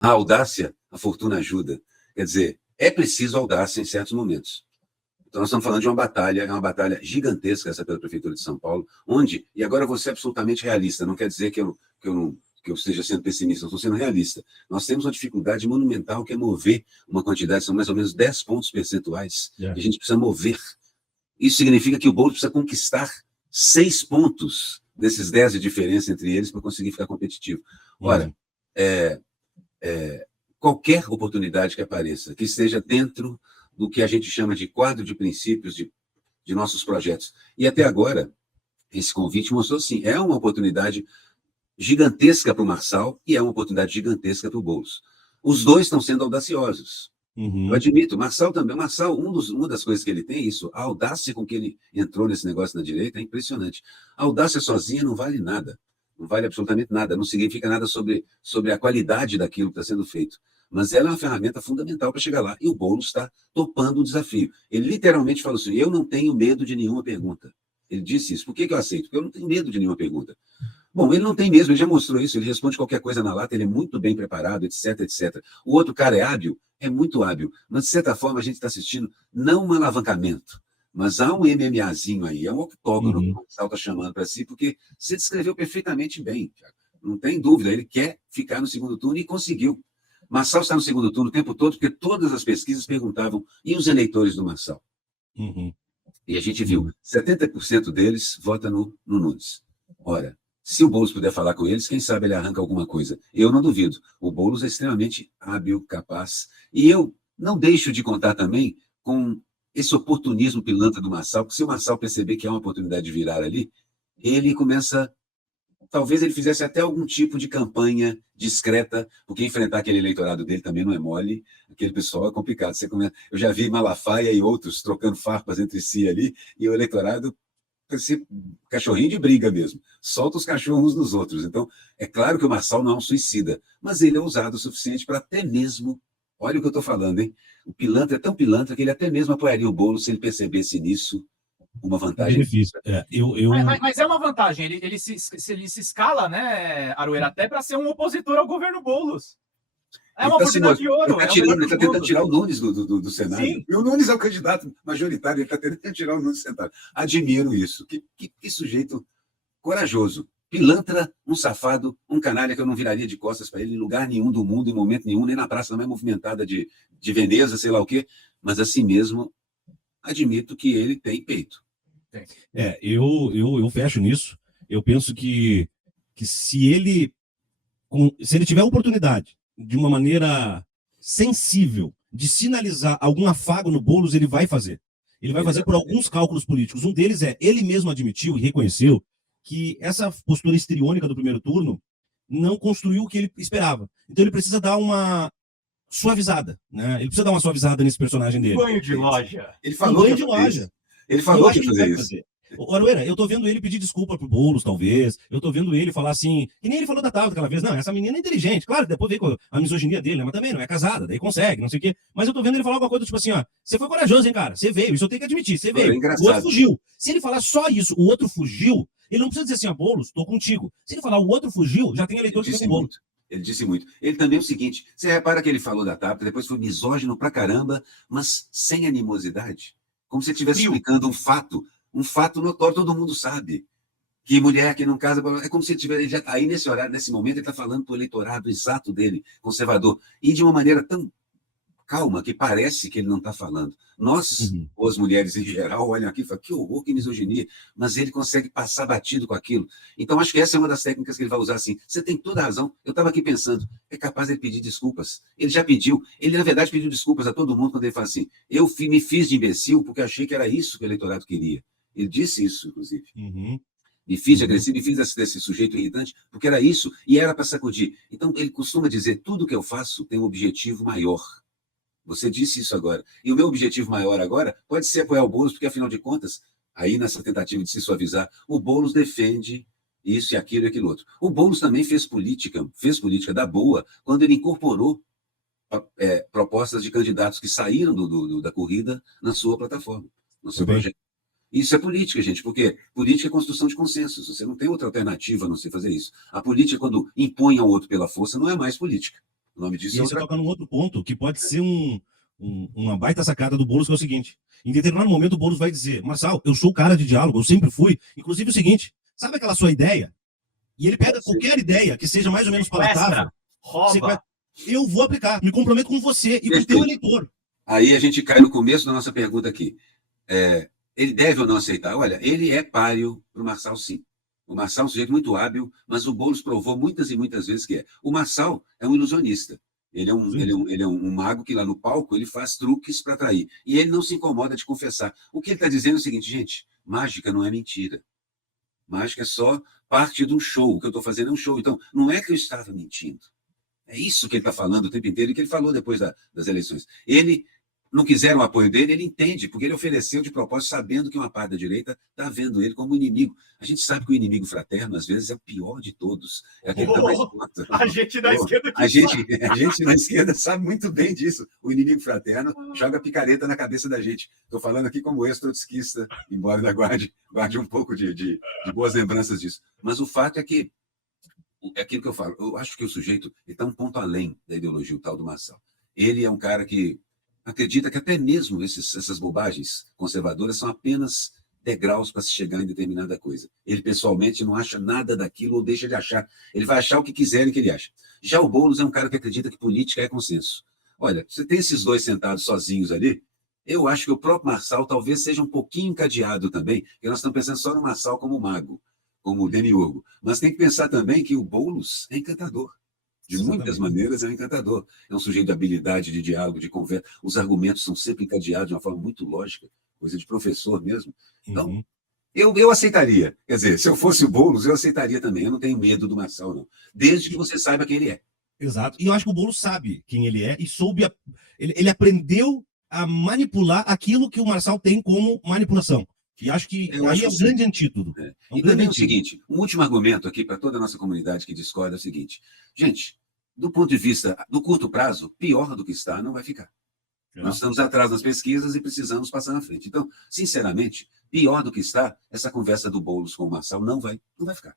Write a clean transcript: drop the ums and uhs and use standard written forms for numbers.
A audácia, a fortuna ajuda. Quer dizer, é preciso audácia em certos momentos. Então, nós estamos falando de uma batalha, é uma batalha gigantesca essa pela Prefeitura de São Paulo, onde, e agora eu vou ser absolutamente realista, não quer dizer que eu esteja sendo pessimista, eu estou sendo realista. Nós temos uma dificuldade monumental que é mover uma quantidade, são mais ou menos 10 pontos percentuais, que a gente precisa mover. Isso significa que o Boulos precisa conquistar 6 pontos desses 10 de diferença entre eles para conseguir ficar competitivo. Ora, qualquer oportunidade que apareça, que esteja dentro do que a gente chama de quadro de princípios de nossos projetos. E até agora, esse convite mostrou, sim, é uma oportunidade gigantesca para o Marçal e é uma oportunidade gigantesca para o Boulos. Os dois estão sendo audaciosos. Eu admito, o Marçal também. O Marçal, uma das coisas que ele tem, isso, a audácia com que ele entrou nesse negócio na direita é impressionante. A audácia sozinha não vale nada. Não vale absolutamente nada. Não significa nada sobre a qualidade daquilo que está sendo feito. Mas ela é uma ferramenta fundamental para chegar lá. E o Boulos está topando o desafio. Ele literalmente falou assim: eu não tenho medo de nenhuma pergunta. Ele disse isso. Por que eu aceito? Porque eu não tenho medo de nenhuma pergunta. Bom, ele não tem mesmo, ele já mostrou isso, ele responde qualquer coisa na lata, ele é muito bem preparado, etc, etc. O outro cara é hábil? É muito hábil. Mas, de certa forma, a gente está assistindo não um alavancamento, mas há um MMAzinho aí, é um octógono que o Marçal está chamando para si, porque você descreveu perfeitamente bem, Thiago. Não tem dúvida, ele quer ficar no segundo turno e conseguiu. Marçal está no segundo turno o tempo todo, porque todas as pesquisas perguntavam, e os eleitores do Marçal? E a gente viu, 70% deles vota no Nunes. Ora, se o Boulos puder falar com eles, quem sabe ele arranca alguma coisa. Eu não duvido. O Boulos é extremamente hábil, capaz. E eu não deixo de contar também com esse oportunismo pilantra do Marçal, porque se o Marçal perceber que há uma oportunidade de virar ali, ele começa... Talvez ele fizesse até algum tipo de campanha discreta, porque enfrentar aquele eleitorado dele também não é mole. Aquele pessoal é complicado. Eu já vi Malafaia e outros trocando farpas entre si ali, e o eleitorado... esse cachorrinho de briga mesmo, solta os cachorros uns nos outros. Então, é claro que o Marçal não é um suicida, mas ele é ousado o suficiente para até mesmo, olha o que eu estou falando, hein? O pilantra é tão pilantra que ele até mesmo apoiaria o Boulos se ele percebesse nisso uma vantagem. Benefício. Mas é uma vantagem, ele se escala, né, Aroeira, até para ser um opositor ao governo Boulos. É uma oportunidade de ouro. Ele está tentando tirar o Nunes do cenário. Sim. E o Nunes é o candidato majoritário, ele está tentando tirar o Nunes do cenário. Admiro isso. Que sujeito corajoso. Pilantra, um safado, um canalha que eu não viraria de costas para ele em lugar nenhum do mundo, em momento nenhum, nem na praça mais movimentada de Veneza, sei lá o quê. Mas assim mesmo, admito que ele tem peito. Eu fecho nisso. Eu penso que se ele tiver a oportunidade de uma maneira sensível de sinalizar algum afago no Boulos, ele vai fazer. Ele vai fazer por alguns cálculos políticos. Um deles ele mesmo admitiu e reconheceu que essa postura histriônica do primeiro turno não construiu o que ele esperava. Então ele precisa dar uma suavizada, né? Ele precisa dar uma suavizada nesse personagem dele. Banho de loja. Ele falou banho de loja. Ele falou que ia fazer isso. Aroeira, eu tô vendo ele pedir desculpa pro Boulos, talvez. Eu tô vendo ele falar assim, que nem ele falou da Tabata aquela vez. Não, essa menina é inteligente. Claro, depois vem com a misoginia dele, né? Mas também não é casada, daí consegue, não sei o quê. Mas eu tô vendo ele falar alguma coisa tipo assim, ó, você foi corajoso, hein, cara? Você veio, isso eu tenho que admitir, você veio. O outro fugiu. Se ele falar só isso, o outro fugiu, ele não precisa dizer assim, ó, Boulos, tô contigo. Se ele falar o outro fugiu, já tem eleitor que vem com o Boulos. Ele disse muito. Ele também é o seguinte, você repara que ele falou da Tabata, depois foi misógino pra caramba, mas sem animosidade. Como se ele estivesse explicando um fato notório, todo mundo sabe. Que mulher que não casa... É como se ele já está aí nesse horário, nesse momento, ele está falando para o eleitorado exato dele, conservador. E de uma maneira tão calma que parece que ele não está falando. Nós, ou as mulheres em geral, olham aqui e falam, que horror, que misoginia. Mas ele consegue passar batido com aquilo. Então, acho que essa é uma das técnicas que ele vai usar assim. Você tem toda a razão. Eu estava aqui pensando, é capaz de ele pedir desculpas. Ele já pediu. Ele, na verdade, pediu desculpas a todo mundo quando ele fala assim, eu me fiz de imbecil porque achei que era isso que o eleitorado queria. Ele disse isso, inclusive. Me fiz de agressivo, me fiz desse sujeito irritante, porque era isso, e era para sacudir. Então, ele costuma dizer, tudo que eu faço tem um objetivo maior. Você disse isso agora. E o meu objetivo maior agora pode ser apoiar o Boulos, porque, afinal de contas, aí nessa tentativa de se suavizar, o Boulos defende isso e aquilo e aquilo outro. O Boulos também fez política da boa, quando ele incorporou propostas de candidatos que saíram da corrida na sua plataforma, no seu projeto. Isso é política, gente, porque política é construção de consensos. Você não tem outra alternativa a não ser fazer isso. A política, quando impõe ao outro pela força, não é mais política. O nome disso E é aí você outra toca num outro ponto que pode ser uma baita sacada do Boulos, que é o seguinte: em determinado momento o Boulos vai dizer, Marçal, eu sou o cara de diálogo, eu sempre fui. Inclusive o seguinte, sabe aquela sua ideia? E ele pega qualquer ideia que seja mais ou menos palatável, rouba. eu vou aplicar, me comprometo com você e com o Perfeito. teu eleitor. Aí a gente cai no começo da nossa pergunta aqui. Ele deve ou não aceitar? Olha, ele é páreo para o Marçal, sim. O Marçal é um sujeito muito hábil, mas o Boulos provou muitas e muitas vezes que é. O Marçal é um ilusionista. Ele é um mago que lá no palco ele faz truques para atrair. E ele não se incomoda de confessar. O que ele está dizendo é o seguinte, gente, mágica não é mentira. Mágica é só parte de um show. O que eu estou fazendo é um show. Então, não é que eu estava mentindo. É isso que ele está falando o tempo inteiro e que ele falou depois das eleições. Ele não quiseram o apoio dele, ele entende, porque ele ofereceu de propósito, sabendo que uma parte da direita está vendo ele como inimigo. A gente sabe que o inimigo fraterno, às vezes, é o pior de todos. É aquele que está mais forte. A gente da esquerda que a gente na esquerda sabe muito bem disso. O inimigo fraterno joga picareta na cabeça da gente. Estou falando aqui como ex-trotskista, embora ainda guarde um pouco de boas lembranças disso. Mas o fato é que é aquilo que eu falo. Eu acho que o sujeito está um ponto além da ideologia, o tal do Marçal. Ele é um cara que acredita que até mesmo essas bobagens conservadoras são apenas degraus para se chegar em determinada coisa. Ele, pessoalmente, não acha nada daquilo ou deixa de achar. Ele vai achar o que quiserem que ele acha. Já o Boulos é um cara que acredita que política é consenso. Olha, você tem esses dois sentados sozinhos ali, eu acho que o próprio Marçal talvez seja um pouquinho encadeado também, porque nós estamos pensando só no Marçal como mago, como demiurgo. Mas tem que pensar também que o Boulos é encantador. De muitas maneiras, é um encantador. É um sujeito de habilidade, de diálogo, de conversa. Os argumentos são sempre encadeados de uma forma muito lógica, coisa de professor mesmo. Então, eu aceitaria. Quer dizer, se eu fosse o Boulos, eu aceitaria também. Eu não tenho medo do Marçal, não. Desde que você saiba quem ele é. Exato. E eu acho que o Boulos sabe quem ele é e soube. Ele aprendeu a manipular aquilo que o Marçal tem como manipulação. E acho que aí é um grande antídoto. E também é o seguinte, um último argumento aqui para toda a nossa comunidade que discorda é o seguinte. Gente, do ponto de vista do curto prazo, pior do que está não vai ficar. Nós estamos atrás nas pesquisas e precisamos passar na frente. Então, sinceramente, pior do que está, essa conversa do Boulos com o Marçal não vai ficar.